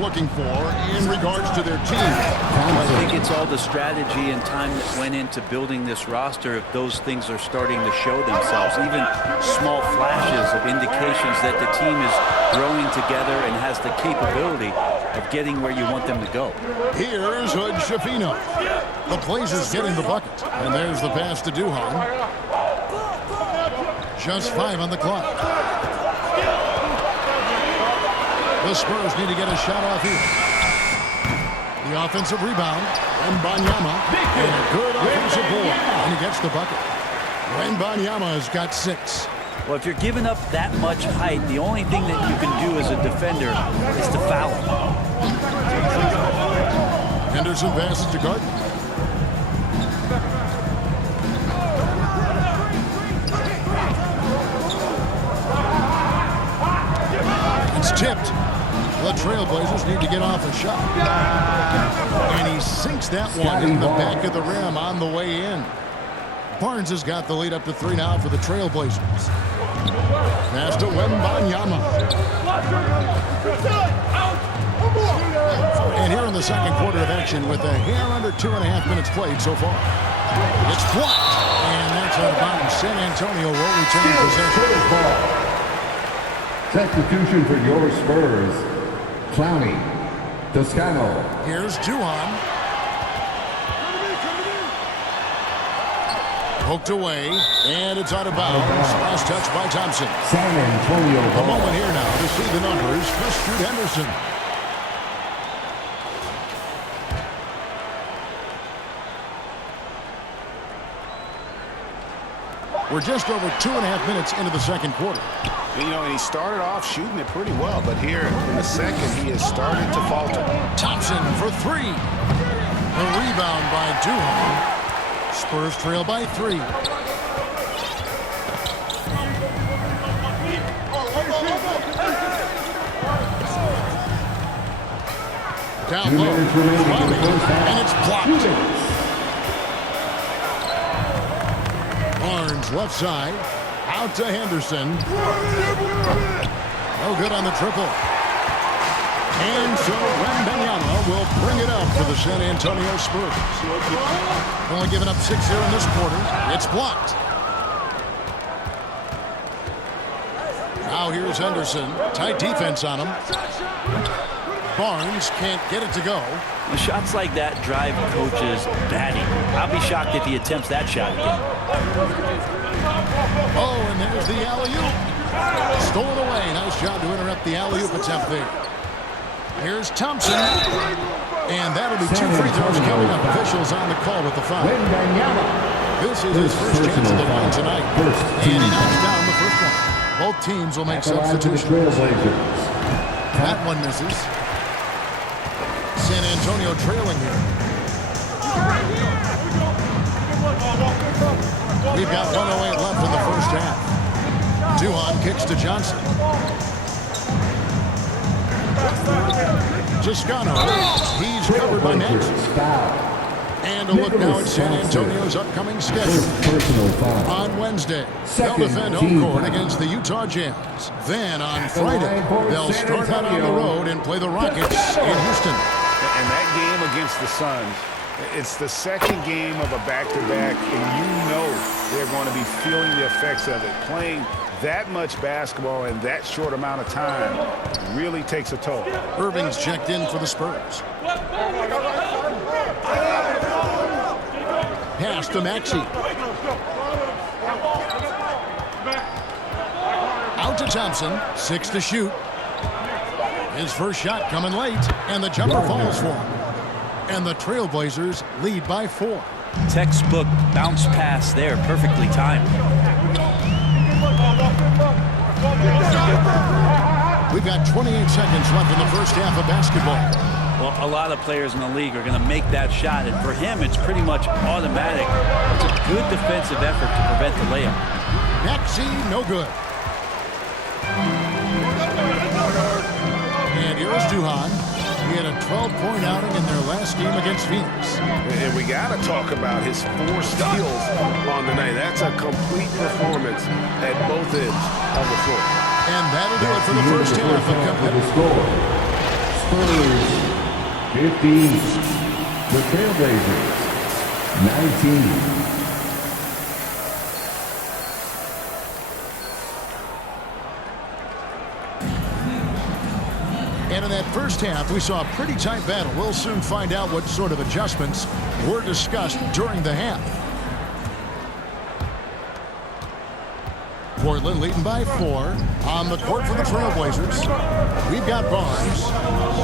looking for in regards to their team? I think it's all the strategy and time that went into building this roster. If those things are starting to show themselves, even small flashes of indications that the team is growing together and has the capability of getting where you want them to go. Here's Hood Shafino. The Blazers getting the bucket. And there's the pass to Duhan. Just 5 on the clock. The Spurs need to get a shot off here. The offensive rebound. Wembanyama. And a good offensive board. And he gets the bucket. Wembanyama has got 6. Well, if you're giving up that much height, the only thing that you can do as a defender is to foul him. Henderson passes to Gardner. It's tipped. The Trailblazers need to get off a shot. And he sinks that one in the back of the rim on the way in. Barnes has got the lead up to 3 now for the Trailblazers. Pass to Wembanyama. And here in the second quarter of action with a hair under 2.5 minutes played so far. It's blocked. And that's out of bounds. San Antonio will retain possession. Substitution for your Spurs. Clowney. Toscano. Here's Duhan. Poked away, and it's out of bounds. Last touch by Thompson. San Antonio. A moment here now to see the numbers for Scoot Henderson. We're just over 2.5 minutes into the second quarter. You know, and he started off shooting it pretty well, but here in the second, he has started to falter. Thompson for 3. The rebound by Duhan. Spurs trail by 3. Down low. And it's blocked. Barnes left side. Out to Henderson. No good on the triple. And so Wembanyama will bring it up for the San Antonio Spurs. Only giving up 6 here in this quarter. It's blocked. Now here's Henderson. Tight defense on him. Barnes can't get it to go. The shots like that drive coaches batty. I'll be shocked if he attempts that shot again. Oh, and there's the alley-oop. Stolen away. Nice job to interrupt the alley-oop attempt there. Here's Thompson. And that'll be 2 free throws coming up. Officials on the call with the foul. This is his first chance of the line tonight. And he knocks down the first one. Both teams will make substitutions. That one misses. San Antonio trailing here. We've got 1:08 left in the first half. Duhan kicks to Johnson. Toscano. He's covered by Maxey. And a look now at San Antonio's upcoming schedule. On Wednesday, they'll defend home court against the Utah Jazz. Then on Friday, they'll start out on the road and play the Rockets in Houston. And that game against the Suns, it's the second game of a back-to-back, and you know they're going to be feeling the effects of it. Playing that much basketball in that short amount of time really takes a toll. Irving's checked in for the Spurs. Pass to Maxey. Out to Thompson. 6 to shoot. His first shot coming late, and the jumper falls for him. And the Trailblazers lead by 4. Textbook bounce pass there, perfectly timed. We've got 28 seconds left in the first half of basketball. Well, a lot of players in the league are going to make that shot, and for him, it's pretty much automatic. It's a good defensive effort to prevent the layup. Maxey, no good. And here's Duhan. He had a 12-point outing in their last game against Phoenix. And we got to talk about his 4 steals on the night. That's a complete performance at both ends of the floor. And that'll do it for the first half of competitive. 15. The Trailblazers, 19. And in that first half, we saw a pretty tight battle. We'll soon find out what sort of adjustments were discussed during the half. Portland leading by 4 on the court for the Trailblazers. We've got Barnes.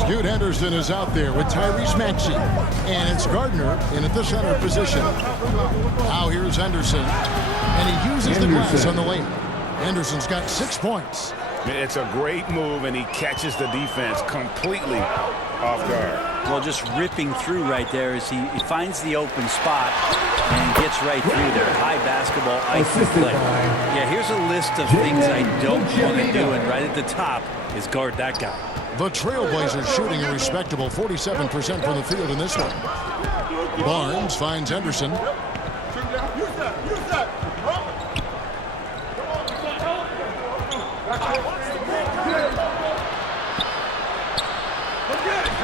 Scoot Henderson is out there with Tyrese Maxey. And it's Gardner in at the center position. Now here's Henderson. And he uses the glass on the lane. Henderson's got 6 points. It's a great move, and he catches the defense completely off guard. Well, just ripping through right there as he finds the open spot and gets right through there. High basketball IQ play. Yeah, here's a list of things I don't want to do, and right at the top is guard that guy. The Trailblazers shooting a respectable 47% from the field in this one. Barnes finds Henderson.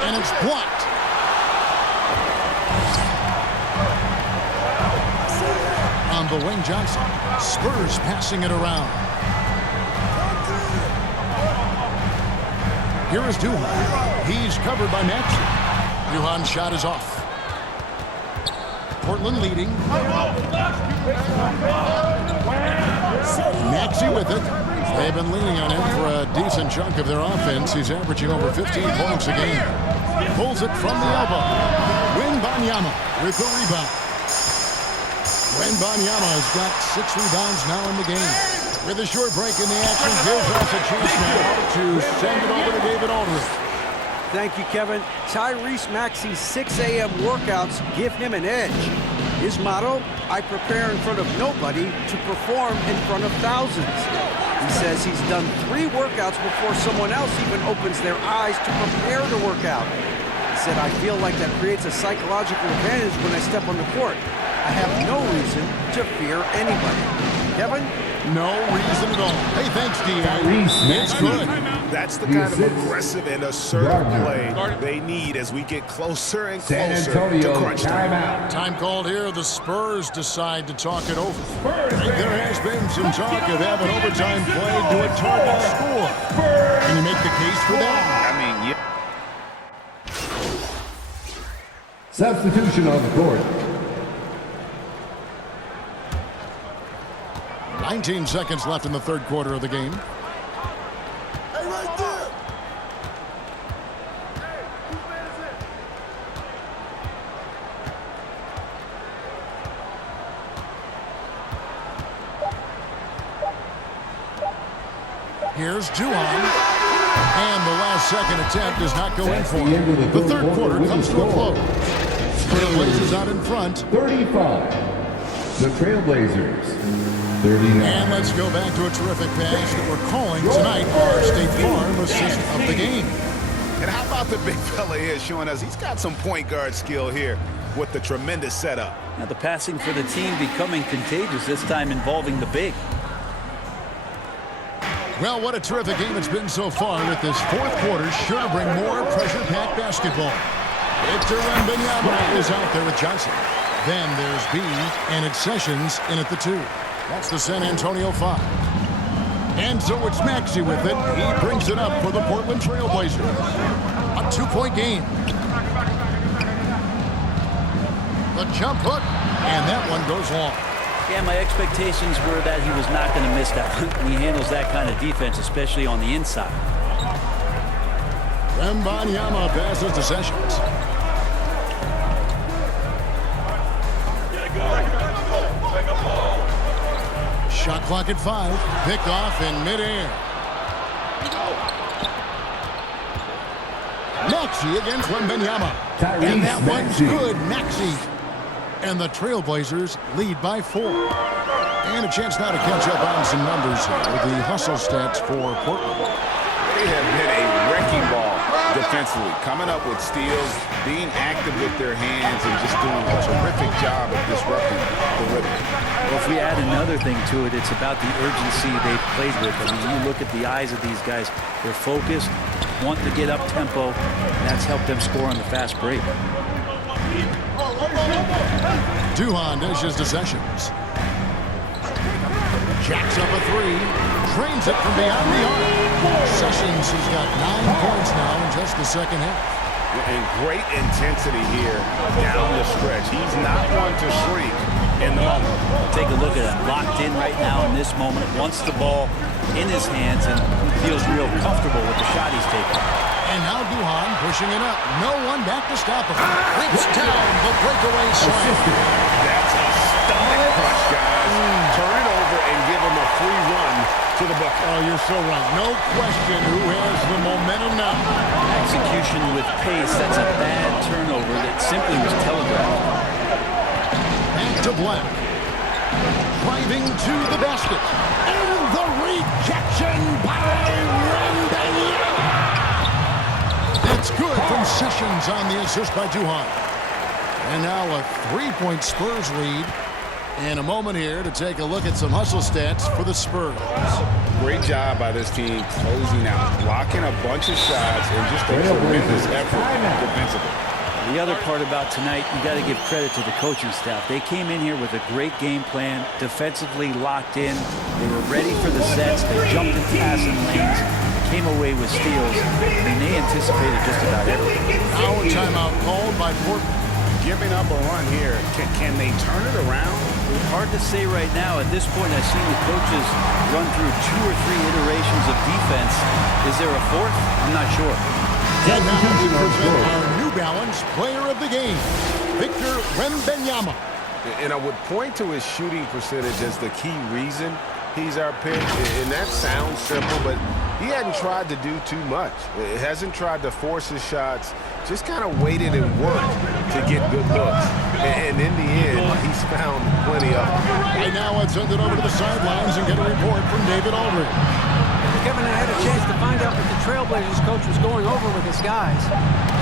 And it's blocked. On the wing, Johnson. Spurs passing it around. Here is Duhan. He's covered by Maxey. Duhan's shot is off. Portland leading. Maxey with it. They've been leaning on him for a decent chunk of their offense. He's averaging over 15 points a game. Pulls it from the elbow. Wembanyama with the rebound. Wembanyama has got 6 rebounds now in the game. With a short break in the action, gives us a chance now to send it over to David Aldridge. Thank you, Kevin. Tyrese Maxey's 6 a.m. workouts give him an edge. His motto, I prepare in front of nobody to perform in front of thousands. He says he's done 3 workouts before someone else even opens their eyes to prepare to work out. He said, I feel like that creates a psychological advantage when I step on the court. I have no reason to fear anybody. Kevin? No reason at all. Hey, thanks, D.A. It's good. That's the kind of aggressive and assertive play they need as we get closer and closer to crunch time. Time called here. The Spurs decide to talk it over. There has been some talk of having overtime played to a target score. Can you make the case for that? I mean, yeah. Substitution on the court. 19 seconds left in the third quarter of the game. Hey, right there. Here's Duhan. And the last second attempt does not go in for him. The third quarter comes to a close. Trailblazers out in front. 35. The Trailblazers. 39. And let's go back to a terrific pass that we're calling tonight our State Farm assist of the game. And how about the big fella here showing us he's got some point guard skill here with the tremendous setup. Now the passing for the team becoming contagious, this time involving the big. Well, what a terrific game it's been so far, with this fourth quarter sure to bring more pressure-packed basketball. Victor Wembanyama is out there with Johnson. Then there's B, and it's Sessions in at the 2. That's the San Antonio 5. And so it's Maxey with it. He brings it up for the Portland Trailblazers. A 2-point game. The jump hook, and that one goes long. Yeah, my expectations were that he was not going to miss that one. And he handles that kind of defense, especially on the inside. Wembanyama passes to Sessions. Shot clock at 5. Picked off in midair. Maxey against Wembanyama. And that one's good. Maxey. And the Trailblazers lead by 4. And a chance now to catch up on some numbers here with the hustle stats for Portland. They have hit a wrecking ball defensively, coming up with steals, being active with their hands, and just doing a terrific job of disrupting the rhythm. Well, if we add another thing to it, it's about the urgency they've played with. I mean, you look at the eyes of these guys. They're focused, want to get up tempo, and that's helped them score on the fast break. Duhan dishes to Sessions. Jacks up a three. Drains it from beyond the arc. Sessions has got 9 points now in just the second half. And great intensity here down the stretch. He's not one to shrink in the moment. Take a look at him. Locked in right now in this moment. Wants the ball in his hands and feels real comfortable with the shot he's taking. And now Duhan pushing it up. No one back to stop him. Rips down the breakaway slam. That's a stomach crush, guys. Turn it over and give him a free run to the bucket. Oh, you're so right. No question who has the momentum now. Execution with pace. That's a bad turnover that simply was telegraphed. Back to Black. Driving to the basket. And the rejection by Wembanyama. That's good from Sessions on the assist by Duhan. And now a 3-point Spurs lead. And a moment here to take a look at some hustle stats for the Spurs. Great job by this team closing out, blocking a bunch of shots, and just a tremendous effort defensively. The other part about tonight, you got to give credit to the coaching staff. They came in here with a great game plan, defensively locked in. They were ready for the sets. They jumped in passing lanes, came away with steals. I mean, they anticipated just about everything. Now a timeout called by Portland. Giving up a run here, can they turn it around? Hard to say right now. At this point, I've seen the coaches run through 2 or 3 iterations of defense. Is there a fourth? I'm not sure. And now we present our New Balance player of the game, Victor Wembanyama. And I would point to his shooting percentage as the key reason he's our pick. And that sounds simple, but he hadn't tried to do too much. He hasn't tried to force his shots. Just kind of waited and worked to get good looks. And in the end, he's found plenty of them. Right now, let's send it over to the sidelines and get a report from David Aldridge. Kevin, I had a chance to find out what the Trailblazers coach was going over with his guys.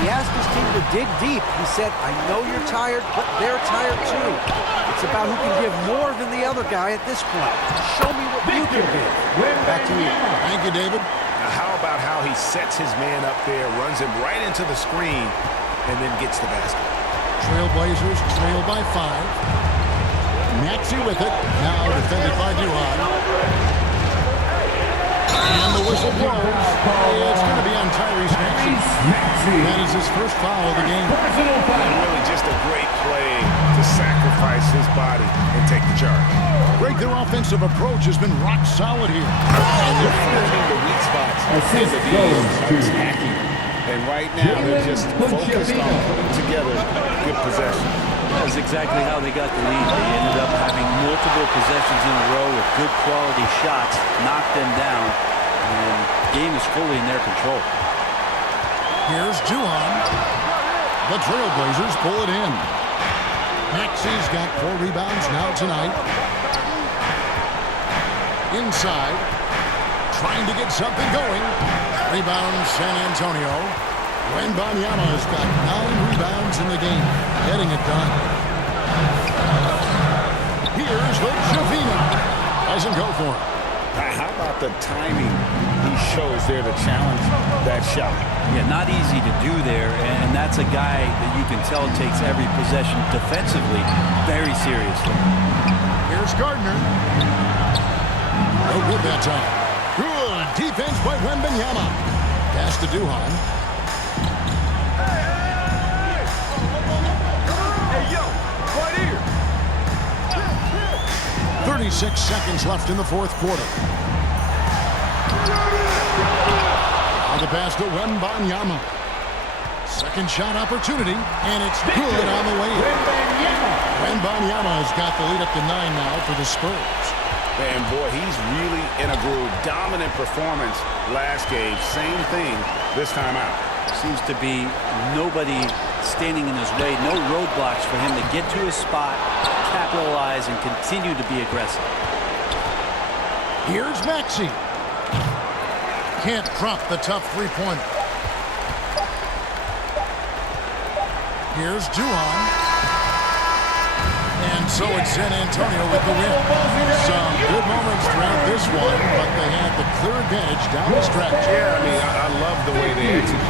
He asked his team to dig deep. He said, I know you're tired, but they're tired too. It's about who can give more than the other guy at this point. Show me what you can give. Back to you. Thank you, David. Now, how about how he sets his man up there, runs him right into the screen, and then gets the basket? Trailblazers trail by 5. Maxey with it. Now defended by Duhan. And the whistle blows. It's going to be on Tyrese Maxey. That is his first foul of the game. And really just a great play to sacrifice his body and take the charge. Greg, their offensive approach has been rock solid here. And they're finding the weak spots and the attacking. And right now, they're just focused on putting together good possession. That's exactly how they got the lead. They ended up having multiple possessions in a row with good quality shots, knocked them down, and the game is fully in their control. Here's Duhan. The Trailblazers pull it in. Maxey's got 4 rebounds now tonight. Inside. Trying to get something going. Rebound San Antonio. Wembanyama has got 9 rebounds in the game. Getting it done. Here's the Javina. Doesn't go for it. How about the timing he shows there to challenge that shot? Yeah, not easy to do there, and that's a guy that you can tell takes every possession defensively very seriously. Here's Gardner. No good that time. Good defense by Wembanyama. Pass to Duhan. Hey, yo, right here. 36 seconds left in the 4th quarter. Now the pass to Wembanyama. Second shot opportunity, and it's good on the way. Wembanyama has got the lead up to 9 now for the Spurs. And boy, he's really in a groove. Dominant performance last game. Same thing this time out. Seems to be nobody standing in his way, no roadblocks for him to get to his spot, capitalize, and continue to be aggressive. Here's Maxey. Can't drop the tough 3-pointer. Here's Juwan. And so it's San Antonio with the win. Some good moments throughout this one, but they had the clear advantage down the stretch. Yeah, I mean, I love the way they execute.